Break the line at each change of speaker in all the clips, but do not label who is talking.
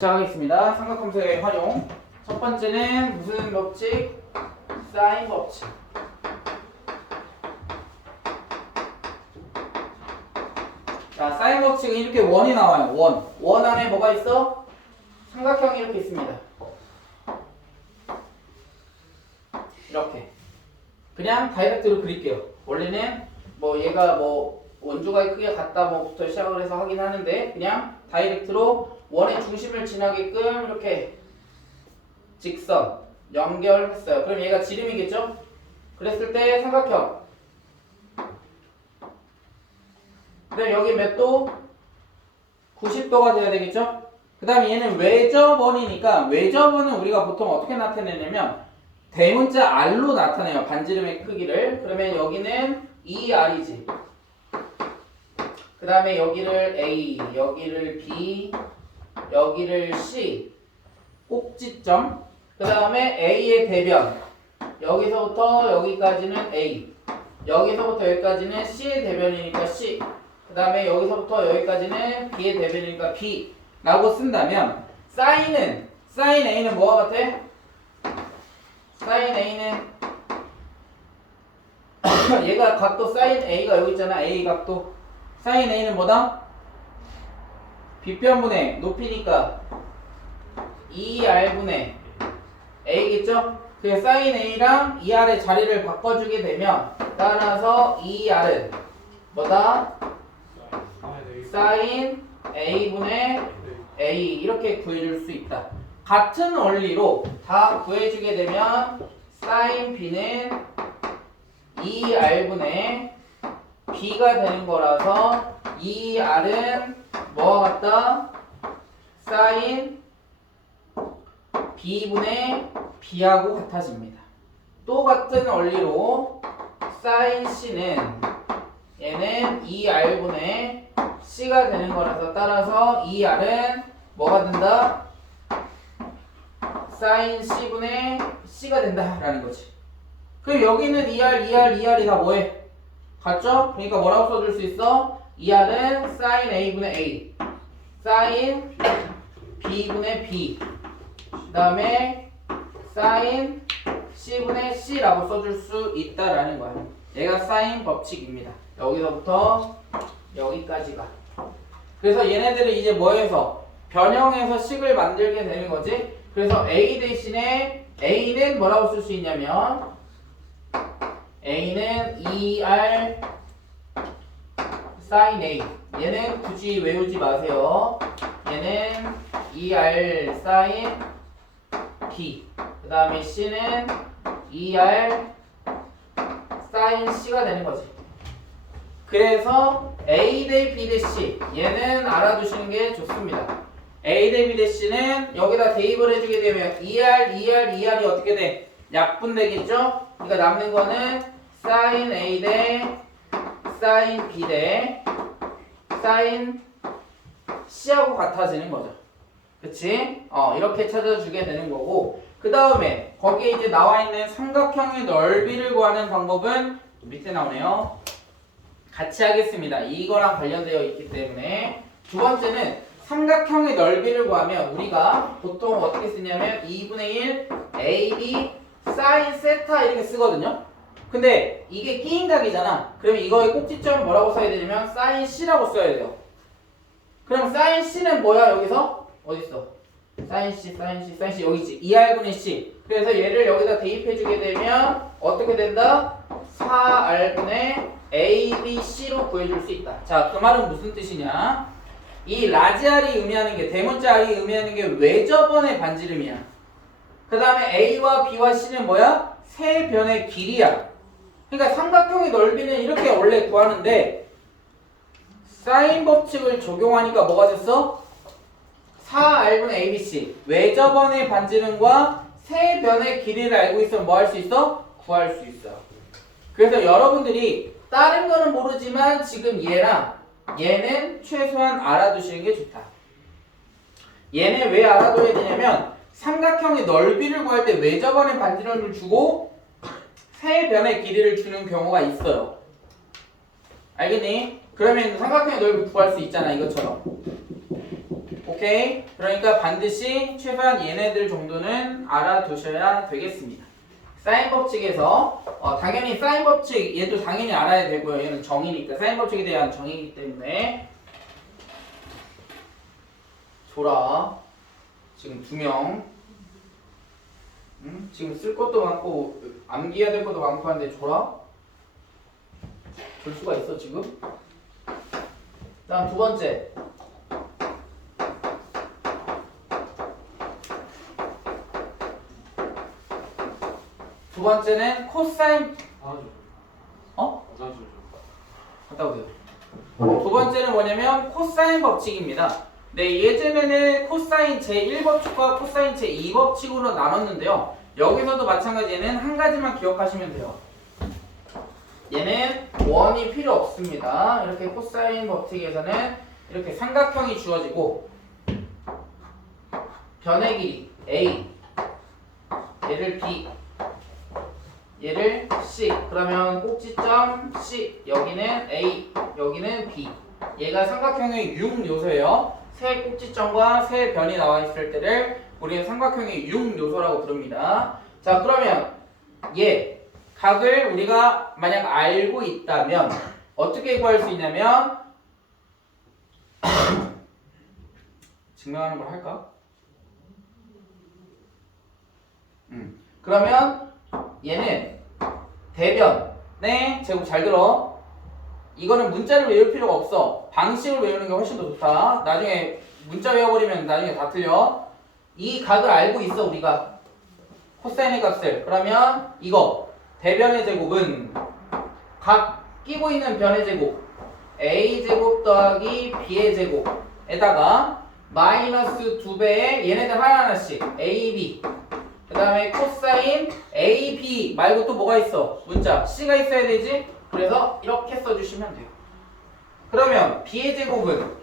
시작하겠습니다. 삼각함수의 활용. 첫 번째는 무슨 법칙? 사인 법칙. 자, 사인 법칙은 이렇게 원이 나와요. 원. 원 안에 뭐가 있어? 삼각형이 이렇게 있습니다. 이렇게. 그냥 다이렉트로 그릴게요. 원래는 뭐 얘가 뭐 원주가의 크기가 같다 뭐부터 시작을 해서 하긴 하는데 그냥 다이렉트로 원의 중심을 지나게끔 이렇게 직선 연결했어요. 그럼 얘가 지름이겠죠? 그랬을 때 삼각형. 그럼 여기 몇 도? 90도가 돼야 되겠죠? 그 다음에 얘는 외접원이니까 외접원은 우리가 보통 어떻게 나타내냐면 대문자 R로 나타내요. 반지름의 크기를. 그러면 여기는 2R이지. 그 다음에 여기를 A, 여기를 B, 여기를 C. 꼭지점. 그 다음에 A의 대변. 여기서부터 여기까지는 A. 여기서부터 여기까지는 C의 대변이니까 C. 그 다음에 여기서부터 여기까지는 B의 대변이니까 B. 라고 쓴다면 사인은 사인 A는 뭐와 같아? 사인 A는 얘가 각도 사인 A가 여기 있잖아. A 각도. 사인 A는 뭐다? 빗변분의 높이니까 2R분의 A겠죠? 그 사인 A랑 2R의 자리를 바꿔주게 되면 따라서 2R은 뭐다? 사인 A분의 A 이렇게 구해줄 수 있다. 같은 원리로 다 구해주게 되면 사인 B는 2R분의 B가 되는 거라서 2R은 뭐와 같다? 사인 B분의 B하고 같아집니다. 또 같은 원리로 사인 C는 얘는 2R분의 C가 되는 거라서 따라서 2R은 뭐가 된다? 사인 C분의 C가 된다라는 거지. 그럼 여기는 2R, 2R, 2R이 다 뭐해? 같죠? 그러니까 뭐라고 써줄 수 있어? 2R은 사인 A분의 A 사인 B분의 B 그 다음에 사인 C분의 C라고 써줄 수 있다라는 거야. 얘가 사인 법칙입니다. 여기서부터 여기까지가. 그래서 얘네들을 이제 뭐해서 변형해서 식을 만들게 되는 거지. 그래서 A 대신에 A는 뭐라고 쓸 수 있냐면 A는 2R sin A. 얘는 굳이 외우지 마세요. 얘는 2R sin B. 그 다음에 C는 2R sin C가 되는 거지. 그래서 A 대 B 대 C. 얘는 알아두시는 게 좋습니다. A 대 B 대 C는 여기다 대입을 해주게 되면 2R, 2R, 2R이 어떻게 돼? 약분되겠죠? 그러니까 남는 거는 sin A 대 sin B 대 sin C하고 같아지는 거죠. 그치? 어, 이렇게 찾아주게 되는 거고 그 다음에 거기에 이제 나와 있는 삼각형의 넓이를 구하는 방법은 밑에 나오네요. 같이 하겠습니다. 이거랑 관련되어 있기 때문에 두 번째는 삼각형의 넓이를 구하면 우리가 보통 어떻게 쓰냐면 2분의 1 AB 사인 세타 이렇게 쓰거든요. 근데 이게 끼인 각이잖아. 그러면 이거의 꼭지점 뭐라고 써야 되냐면 사인 C라고 써야 돼요. 그럼 사인 C는 뭐야 여기서? 어디 있어? 사인 C, 사인 C, 사인 C 여기 있지. 2R분의 C. 그래서 얘를 여기다 대입해주게 되면 어떻게 된다? 4R분의 ABC로 구해줄 수 있다. 자, 그 말은 무슨 뜻이냐? 이 라지 R이 의미하는 게 대문자 R이 의미하는 게 외접원의 반지름이야. 그 다음에 A와 B와 C는 뭐야? 세 변의 길이야. 그러니까 삼각형의 넓이는 이렇게 원래 구하는데 사인 법칙을 적용하니까 뭐가 됐어? 4R분의 ABC 외접원의 반지름과 세 변의 길이를 알고 있으면 뭐 할 수 있어? 구할 수 있어. 그래서 여러분들이 다른 거는 모르지만 지금 얘랑 얘는 최소한 알아두시는 게 좋다. 얘네 왜 알아둬야 되냐면 삼각형의 넓이를 구할 때 외접원의 반지름을 주고 세 변의 길이를 주는 경우가 있어요. 알겠니? 그러면 삼각형의 넓이 구할 수 있잖아 이것처럼. 오케이. 그러니까 반드시 최소한 얘네들 정도는 알아두셔야 되겠습니다. 사인 법칙에서 어, 당연히 사인 법칙 얘도 당연히 알아야 되고요. 얘는 정의니까 사인 법칙에 대한 정의이기 때문에 조라 지금 두 명. 음? 지금 쓸 것도 많고 암기해야 될 것도 많고 한데 조라 줄 수가 있어 지금? 다음 두 번째 두 번째는 코사인 어? 갔다 오세요. 두 번째는 뭐냐면 코사인 법칙입니다. 네, 예전에는 코사인 제1법칙과 코사인 제2법칙으로 나눴는데요. 여기서도 마찬가지 얘는 한 가지만 기억하시면 돼요. 얘는 원이 필요 없습니다. 이렇게 코사인 법칙에서는 이렇게 삼각형이 주어지고 변의 길이 A 얘를 B 얘를 C 그러면 꼭지점 C 여기는 A 여기는 B 얘가 삼각형의 융요소예요 세 꼭지점과 세 변이 나와 있을 때를 우리는 삼각형의 융요소라고 부릅니다 자 그러면 얘 각을 우리가 만약 알고 있다면 어떻게 구할 수 있냐면 증명하는 걸 할까? 음 그러면 얘는 대변의 제곱 잘 들어. 이거는 문자를 외울 필요가 없어. 방식을 외우는 게 훨씬 더 좋다. 나중에 문자 외워버리면 나중에 다 틀려. 이 각을 알고 있어 우리가. 코사인의 값을. 그러면 이거 대변의 제곱은 각 끼고 있는 변의 제곱 a 제곱 더하기 b의 제곱에다가 마이너스 두 배의 얘네들 하나하나씩 a, b 그 다음에 코사인 AB 말고 또 뭐가 있어? 문자 C가 있어야 되지? 그래서 이렇게 써주시면 돼요. 그러면 B의 제곱은?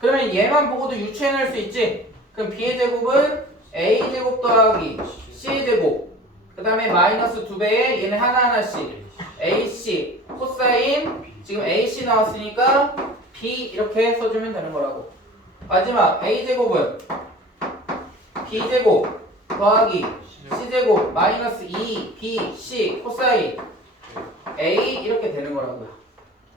그러면 얘만 보고도 유추해낼 수 있지? 그럼 B의 제곱은 A 제곱 더하기 C 제곱. 그 다음에 마이너스 두 배에 얘는 하나하나씩. AC 코사인 지금 AC 나왔으니까 B 이렇게 써주면 되는 거라고. 마지막 A 제곱은? B제곱 더하기 c제곱 마이너스 2b c 코사인 a 이렇게 되는 거라고요.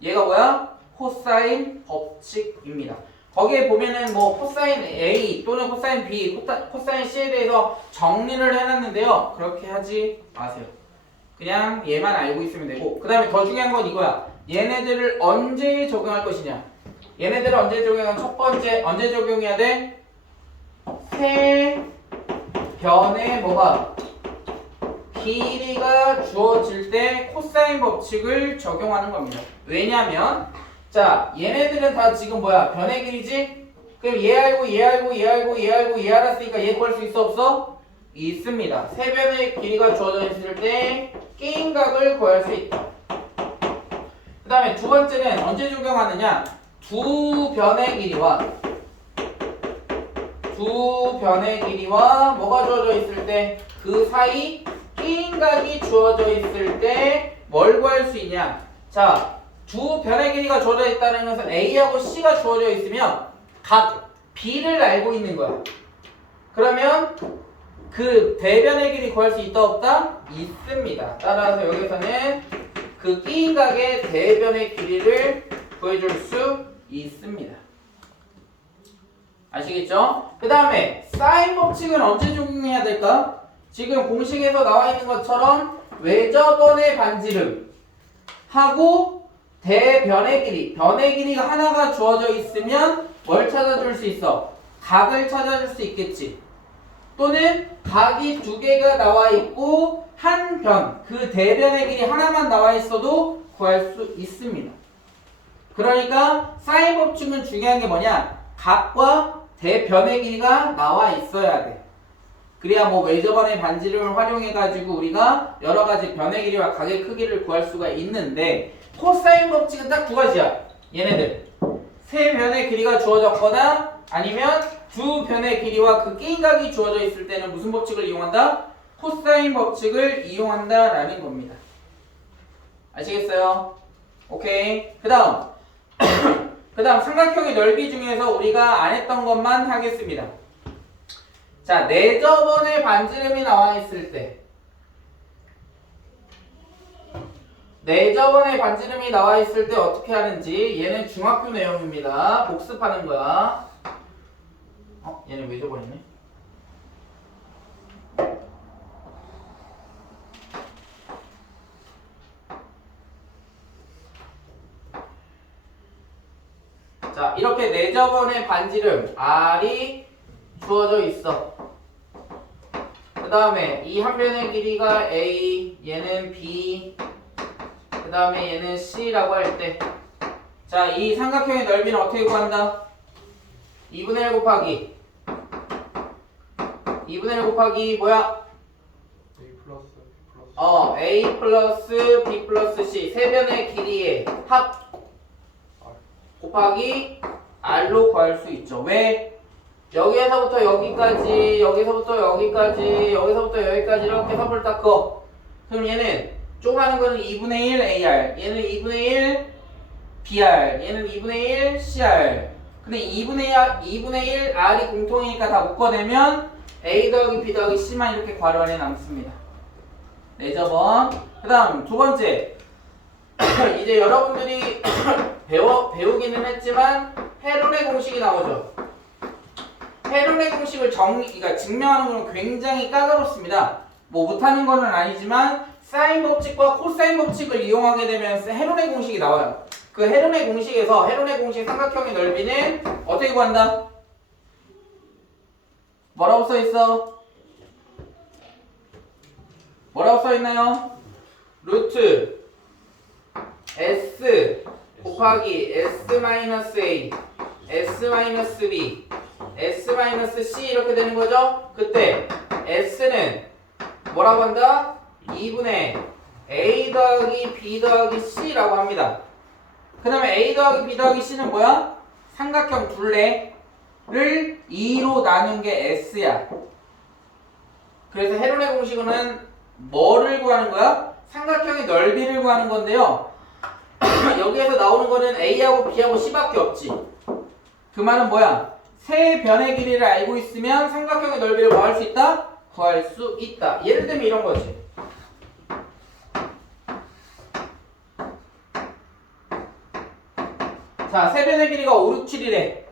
얘가 뭐야? 코사인 법칙입니다. 거기에 보면은 뭐 코사인 a 또는 코사인 b, 코사인 c에 대해서 정리를 해놨는데요. 그렇게 하지 마세요. 그냥 얘만 알고 있으면 되고 그 다음에 더 중요한 건 이거야. 얘네들을 언제 적용할 것이냐. 얘네들을 언제 적용하면 첫 번째 언제 적용해야 돼? 세 변의 뭐가 길이가 주어질 때 코사인 법칙을 적용하는 겁니다. 왜냐면 자 얘네들은 다 지금 뭐야 변의 길이지? 그럼 얘 알고 얘 알고 얘 알고 얘 알고 얘 알았으니까 얘 구할 수 있어 없어? 있습니다. 세 변의 길이가 주어져 있을 때 게임각을 구할 수 있다. 그 다음에 두 번째는 언제 적용하느냐? 두 변의 길이와 두 변의 길이와 뭐가 주어져 있을 때 그 사이 끼인각이 주어져 있을 때 뭘 구할 수 있냐? 자 두 변의 길이가 주어져 있다는 것은 A하고 C가 주어져 있으면 각 B를 알고 있는 거야. 그러면 그 대변의 길이 구할 수 있다 없다? 있습니다. 따라서 여기서는 그 끼인각의 대변의 길이를 구해줄 수 있습니다 아시겠죠? 그 다음에 사인 법칙은 언제 적용해야 될까? 지금 공식에서 나와 있는 것처럼 외접원의 반지름 하고 대변의 길이 변의 길이가 하나가 주어져 있으면 뭘 찾아줄 수 있어? 각을 찾아줄 수 있겠지 또는 각이 두 개가 나와 있고 한 변, 그 대변의 길이 하나만 나와 있어도 구할 수 있습니다 그러니까 사인 법칙은 중요한 게 뭐냐? 각과 대변의 길이가 나와 있어야 돼. 그래야 뭐 외접원의 반지름을 활용해 가지고 우리가 여러 가지 변의 길이와 각의 크기를 구할 수가 있는데 코사인 법칙은 딱 두 가지야. 얘네들 세 변의 길이가 주어졌거나 아니면 두 변의 길이와 그 끼인각이 주어져 있을 때는 무슨 법칙을 이용한다? 코사인 법칙을 이용한다라는 겁니다. 아시겠어요? 오케이. 그 다음 그그 다음 삼각형의 넓이 중에서 우리가 안 했던 것만 하겠습니다. 자, 내저번에 반지름이 나와 있을 때 내저번에 반지름이 나와 있을 때 어떻게 하는지 얘는 중학교 내용입니다. 복습하는 거야. 어? 얘는 왜 저번이네? 자, 이렇게 내저번의 반지름 R이 주어져 있어. 그 다음에 이 한 변의 길이가 A, 얘는 B, 그 다음에 얘는 C라고 할 때. 자, 이 삼각형의 넓이는 어떻게 구한다? 2분의 1 곱하기. 2분의 1 곱하기 뭐야?
A 플러스 B 플러스
어, A 플러스 B 플러스 C. 세 변의 길이의 합 곱하기 R로 구할 수 있죠. 왜? 여기에서부터 여기까지, 여기서부터 여기까지, 여기서부터 여기까지 이렇게 딱 그어. 그럼 얘는 조그마한 거는 2분의 1 AR, 얘는 2분의 1 BR, 얘는 2분의 1 CR. 근데 2분의 1, 2분의 1 R이 공통이니까 다 묶어내면 A 더하기 B 더하기 C만 이렇게 괄호 안에 남습니다. 네 저번. 그 다음 두 번째. 이제 여러분들이 배워, 배우기는 했지만 헤론의 공식이 나오죠. 헤론의 공식을 정, 그러니까 증명하는 건 굉장히 까다롭습니다. 뭐 못하는 거는 아니지만 사인 법칙과 코사인 법칙을 이용하게 되면 헤론의 공식이 나와요. 그 헤론의 공식에서 헤론의 공식 삼각형의 넓이는 어떻게 구한다? 뭐라고 써 있어? 뭐라고 써 있나요? 루트 s 곱하기 s 마이너스 a s 마이너스 b s 마이너스 c 이렇게 되는 거죠? 그때 s는 뭐라고 한다? 2분의 a 더하기 b 더하기 c라고 합니다. 그 다음에 a 더하기 b 더하기 c는 뭐야? 삼각형 둘레를 2로 나눈 게 s야. 그래서 헤론의 공식은 뭐를 구하는 거야? 삼각형의 넓이를 구하는 건데요. 여기에서 나오는 거는 A하고 B하고 C밖에 없지. 그 말은 뭐야? 세 변의 길이를 알고 있으면 삼각형의 넓이를 구할 수 있다? 구할 수 있다. 예를 들면 이런 거지. 자, 세 변의 길이가 5, 6, 7이래.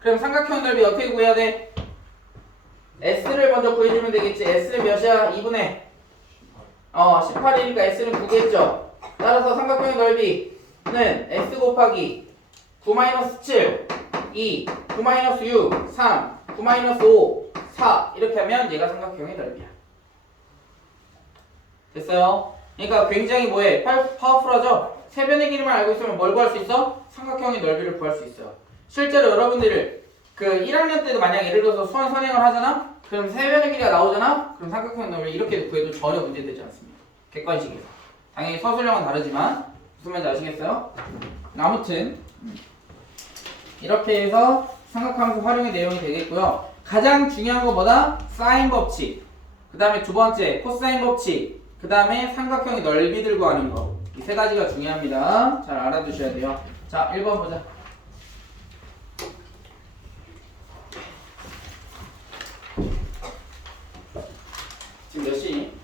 그럼 삼각형 넓이 어떻게 구해야 돼? S를 먼저 구해주면 되겠지. S는 몇이야? 2분의 어, 18이니까 S는 9겠죠. 따라서 삼각형의 넓이 는 S 곱하기 9-7, 2, 9-6, 3, 9-5, 4 이렇게 하면 얘가 삼각형의 넓이야. 됐어요? 그러니까 굉장히? 파- 파워풀하죠? 세 변의 길이만 알고 있으면 뭘 구할 수 있어? 삼각형의 넓이를 구할 수 있어요. 실제로 여러분들이 그 1학년 때도 만약 예를 들어서 수원 선행을 하잖아? 그럼 세 변의 길이가 나오잖아? 그럼 삼각형 넓이 이렇게 구해도 전혀 문제되지 않습니다. 객관식이에요. 당연히 서술형은 다르지만 무슨 말인지 아시겠어요? 아무튼 음. 이렇게 해서 삼각함수 활용의 내용이 되겠고요. 가장 중요한 거 뭐다? 사인 법칙. 그 다음에 두 번째 코사인 법칙. 그 다음에 삼각형의 넓이 들고 하는 거. 이 세 가지가 중요합니다. 잘 알아두셔야 돼요. 자, 1번 보자. 지금 몇 시니?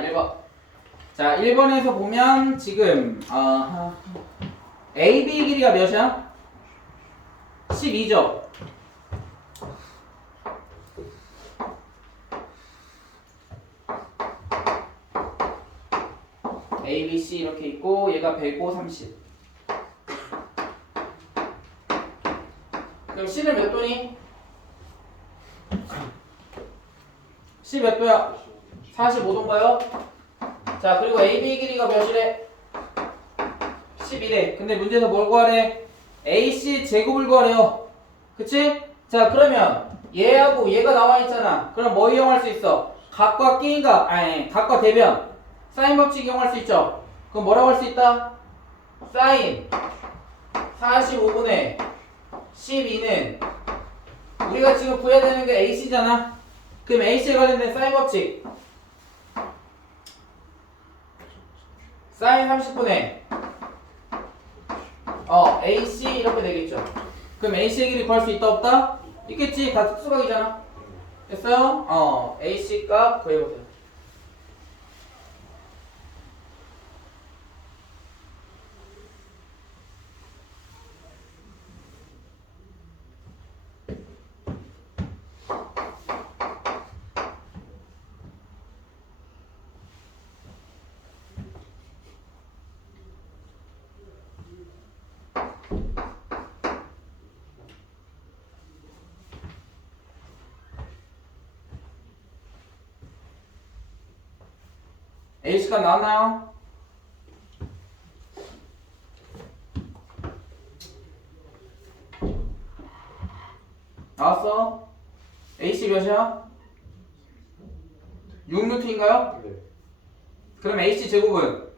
자, 1번. 자, 1번에서 보면 지금 어, AB 길이가 몇이야? 12죠. A, B, C 이렇게 있고 얘가 105, 30. 그럼 C는 몇 도니? C 몇 도야? 45도인가요? 자 그리고 AB 길이가 몇이래? 11에 근데 문제에서 뭘 구하래? AC 제곱을 구하래요 그치? 자 그러면 얘하고 얘가 나와 있잖아 그럼 뭐 이용할 수 있어? 각과 끼인가? 아니 각과 대변 사인 법칙 이용할 수 있죠 그럼 뭐라고 할 수 있다? 사인 45분의 12는 우리가 지금 구해야 되는 게 AC잖아. 그럼 AC에 관련된 사인 법칙. 사인 30분의 어 AC 이렇게 되겠죠. 그럼 AC의 길이 구할 수 있다 없다? 있겠지. 다 특수각이잖아. 됐어요? 어 AC 값 구해보세요. 값 나왔나요? 나왔어? AC 몇이야? 6루트인가요?
네.
그럼 AC 제곱은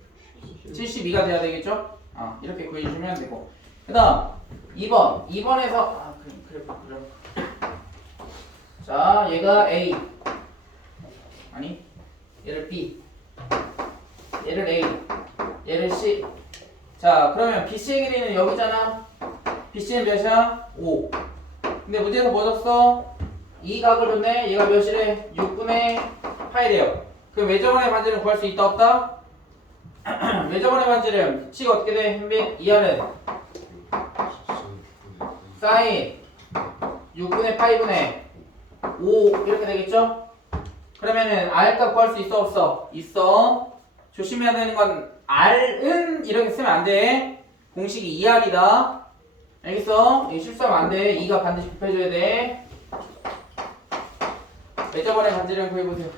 72가 돼야 되겠죠? 아 이렇게 구해주시면 되고 그 다음 2번 2번에서 아 그래 그래 그래 자 얘가 A 아니 얘를 B 얘를 A 얘를 C 자 그러면 BC의 길이는 여기잖아 BC는 몇이야? 5 근데 문제에서 뭐 줬어? 이 각을 줬네 얘가 몇이래? 6분의 8이래요 그럼 외접원의 반지름 구할 수 있다 없다? 외접원의 반지름 C가 어떻게 돼? 현빈 이하는 사인 6분의 8분의 5 이렇게 되겠죠? 그러면은 R값 구할 수 있어 없어? 있어 조심해야 되는 건 R은 이렇게 쓰면 안 돼. 공식이 2R이다. 알겠어? 이거 실수하면 안 돼. 2가 반드시 곱해줘야 돼. 외접원의 반지름 구해보세요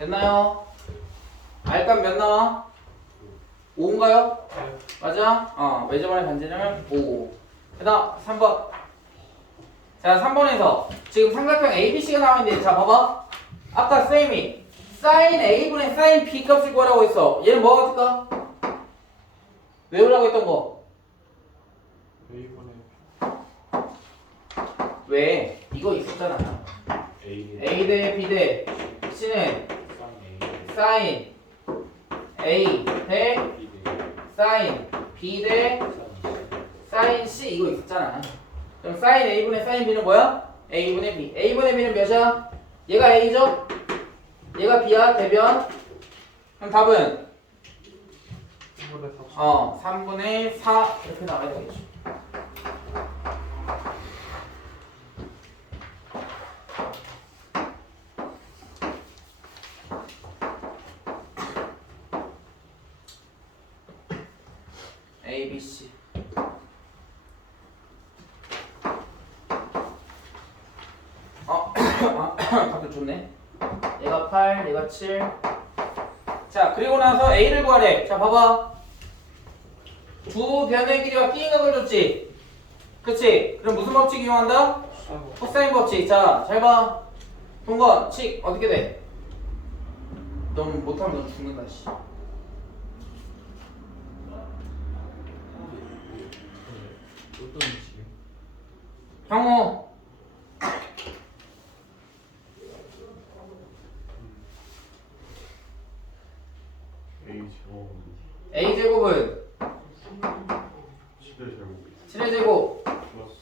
됐나요? R값 몇 나와? 5인가요?
네.
맞아? 어, 외접원의 반지름 5. 그 다음 3번. 자, 3번에서 지금 삼각형 ABC가 나와있는데, 자, 봐봐. 아까 쌤이 사인 A분의 사인 B 값을 구하라고 했어. 얘는 뭐가 같을까? 외우라고 했던 거.
A분의
왜? 이거 있었잖아.
A
A 대 B 대 C는 사인 A 대 사인 B 대 사인 C 이거 있었잖아. 그럼 사인 A분의 사인 B는 뭐야? A분의 B. A분의 B는 몇이야? 얘가 A죠? 얘가 B야, 대변. 그럼 답은
3분의
4어 3분의 4 이렇게 나와야 되겠죠. A, B, C. 어, 답도 좋네. 얘가 8, 얘가 7. 자, 그리고 나서 A를 구하래. 자, 봐봐. 두 변의 길이가 끼인 각을 줬지. 그치? 그럼 무슨 법칙 이용한다? 코사인 법칙. 자, 잘 봐. 동건, 칙, 어떻게 돼? 너무 못하면 너 죽는다, 씨.
어떤?
형우,
A 제곱
A 제곱은
11 제곱
7의 제곱.
플러스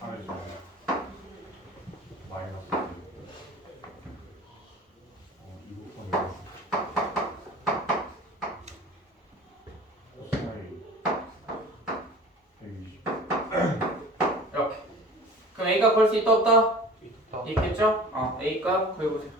8의 제곱 마이너스 1 어, 2 곱하기 코사인 120
이렇게. 그럼 A값 구할 수 있다, 없다?
있다
있겠죠? 어, A 값 구해보세요.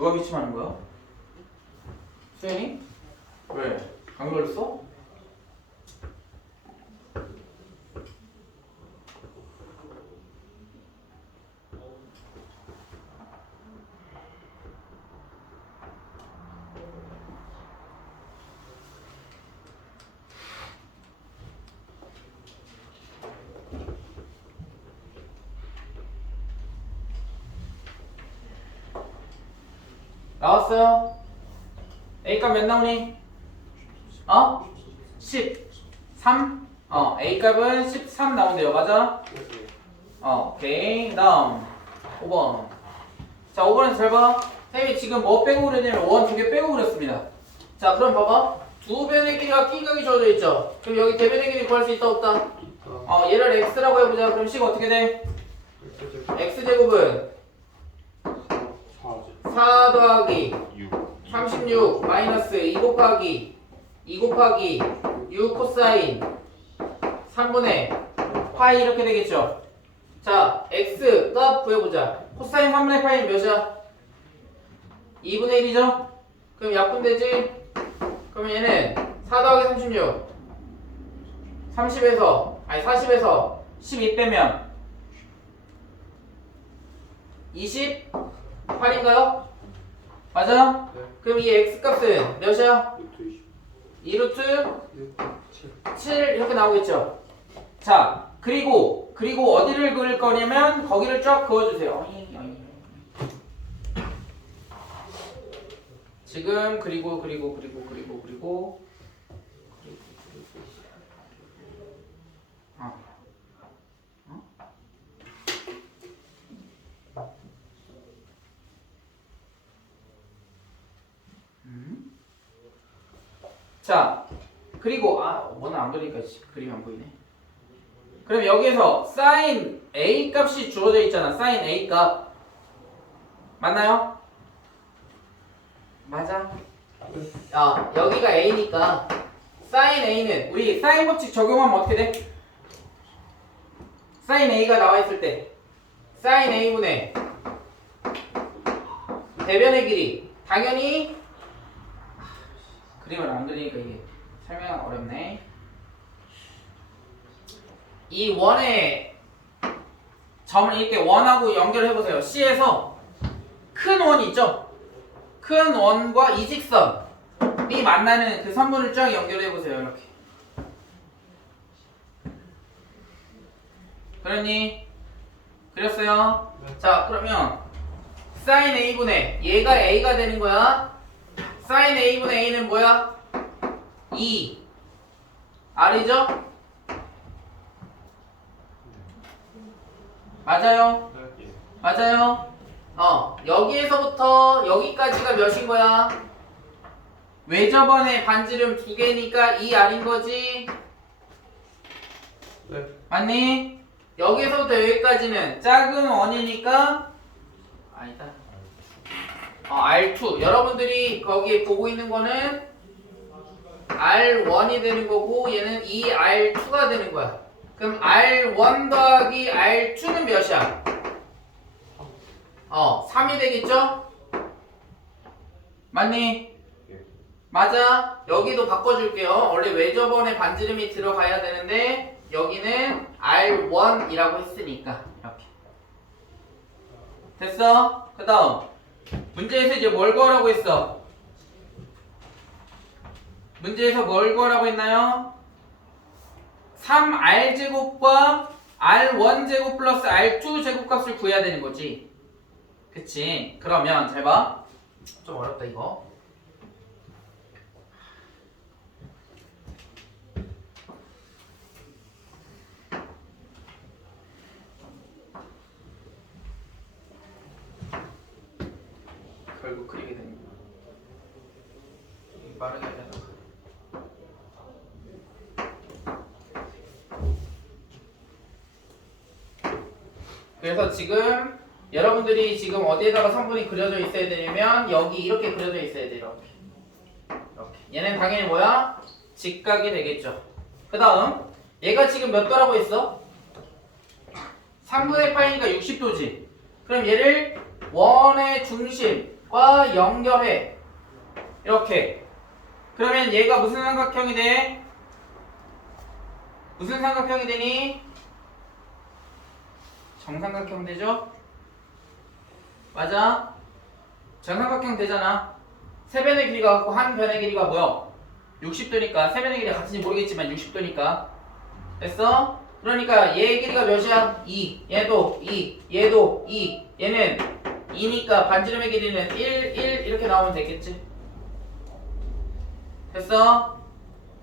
누가 기침하는 거야? 수현이? 왜? 안 걸렸어? 나왔어요? A값 몇 나오니? 어? 13? 어, A값은 13 나온대요. 맞아? 어, 오케이. 다음. 5번. 자, 5번에서 잘 봐. 선생님이 지금 뭐 빼고 그랬냐면 원 두 개 빼고 그랬습니다. 자, 그럼 봐봐. 두 변의 길이가 끼각이 주어져 있죠. 그럼 여기 대변의 길이 구할 수 있다 없다? 어, 얘를 x라고 해보자. 그럼 식 어떻게 돼? x제곱은 4 더하기 36 마이너스 2 곱하기 2 곱하기 6 코사인 3분의 파이 이렇게 되겠죠 자 x 값 구해보자 코사인 3분의 파이는 몇이야? 2분의 1이죠? 그럼 약분되지? 그러면 얘는 4 더하기 36 30에서 아니 40에서 12 빼면 28인가요? 맞아? 그럼 이 x값은 몇이야? 2루트 7 이렇게 나오겠죠? 자, 그리고 그리고 어디를 그릴 거냐면 거기를 쫙 그어주세요. 지금 그리고 그리고 그리고 그리고 그리고 자, 그리고 아, 뭐는 안 그리니까 씨, 그림이 안 보이네. 그럼 여기에서 sin a 값이 주어져 있잖아. sin a 값 맞나요? 맞아. 아, 여기가 a니까 sin a는 우리 sin 법칙 적용하면 어떻게 돼? sin a가 나와 있을 때 sin a분의 대변의 길이 당연히 그림을 안 그리니까 이게 설명이 어렵네. 이 원의 점을 이렇게 원하고 연결해 보세요. C에서 큰 원이 있죠. 큰 원과 이 직선이 만나는 그 선분을 쫙 연결해 보세요. 이렇게. 그랬니? 그렸어요? 자, 그러면 sin a분의 얘가 a가 되는 거야. Sin a분의 a는 뭐야? 2 R이죠? 맞아요? 맞아요? 어 여기에서부터 여기까지가 몇인 거야? 외접원의 반지름 두 개니까 2R인 거지?
네.
맞니? 여기에서부터 여기까지는 작은 원이니까 아니다 어, R2 여러분들이 거기에 보고 있는 거는 R1이 되는 거고 얘는 2R2가 되는 거야 그럼 R1 더하기 R2는 몇이야? 어 3이 되겠죠? 맞니?
예.
맞아 여기도 바꿔줄게요 원래 외접원에 반지름이 들어가야 되는데 여기는 R1이라고 했으니까 이렇게 됐어? 그 다음 문제에서 이제 뭘 구하라고 했어? 문제에서 뭘 구하라고 했나요? 3r제곱과 r1제곱 플러스 r2제곱 값을 구해야 되는 거지 그치 그러면 잘 봐 좀 어렵다 이거 결국 그리게 됩니다 빠르게 하자 그래서 지금 여러분들이 지금 어디에다가 성분이 그려져 있어야 되냐면 여기 이렇게 그려져 있어야 돼 이렇게 이렇게 얘는 당연히 뭐야? 직각이 되겠죠 그 다음 얘가 지금 몇 도라고 했어? 3분의 8이니까 60도지 그럼 얘를 원의 중심 과 연결해. 이렇게. 그러면 얘가 무슨 삼각형이 돼? 무슨 삼각형이 되니? 정삼각형 되죠? 맞아? 정삼각형 되잖아. 세 변의 길이가 갖고 한 변의 길이가 뭐야? 60도니까 세 변의 길이가 같은지 모르겠지만 60도니까 됐어? 그러니까 얘의 길이가 몇이야? 2 얘도 2 얘도 2 얘는 2니까 반지름의 길이는 1 1 이렇게 나오면 되겠지 됐어?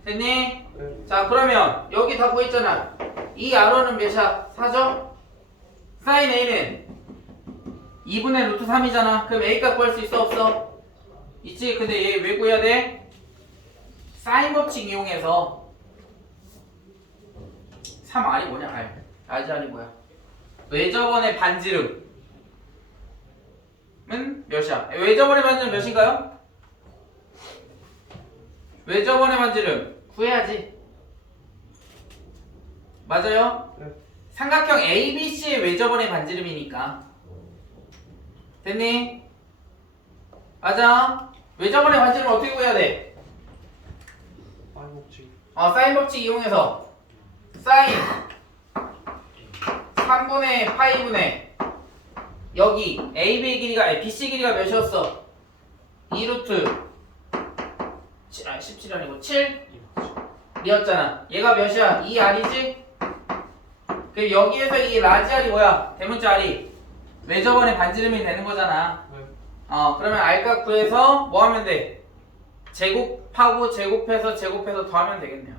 됐니?
네.
자 그러면 여기 다 보였잖아 이 arrow는 몇이야? 4죠? Sin a는 2분의 루트 3이잖아 그럼 a 값 구할 수 있어 없어? 있지 근데 얘 왜 구해야 돼? 사인 법칙 이용해서 3r이 뭐냐 r r이 뭐야 외접원의 반지름은 몇이야? 외접원의 반지름 몇인가요? 외접원의 반지름 구해야지 맞아요?
네.
삼각형 ABC의 외접원의 반지름이니까 됐니? 맞아 외접원의 반지름 어떻게 구해야 돼?
빨목지.
어, 사인 법칙 이용해서 사인 3분의 파이분의 여기 AB의 길이가 아니, BC 길이가 몇이었어? 2루트 7, 아니 17이 아니고 7이었잖아 얘가 몇이야? 2R이지? 그럼 여기에서 이 라지 R이 뭐야? 대문자 R이 외접원의 반지름이 되는 거잖아
네.
어 그러면 R값 구해서 뭐 하면 돼? 제곱하고 제곱해서 제곱해서 더하면 되겠네요.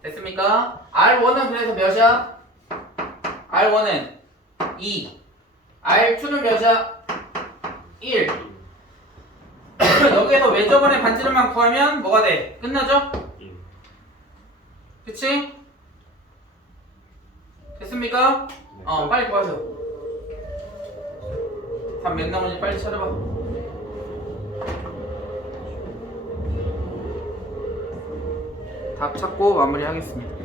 됐습니까? R1은 그래서 몇이야? R1은 2 R2는 몇이야? 1 여기에서 외접원의 반지름만 구하면 뭐가 돼? 끝나죠?
일.
그치? 됐습니까?
네.
어 빨리 구하세요. 답몇 나머지 빨리 찾아봐. 답 찾고 마무리하겠습니다.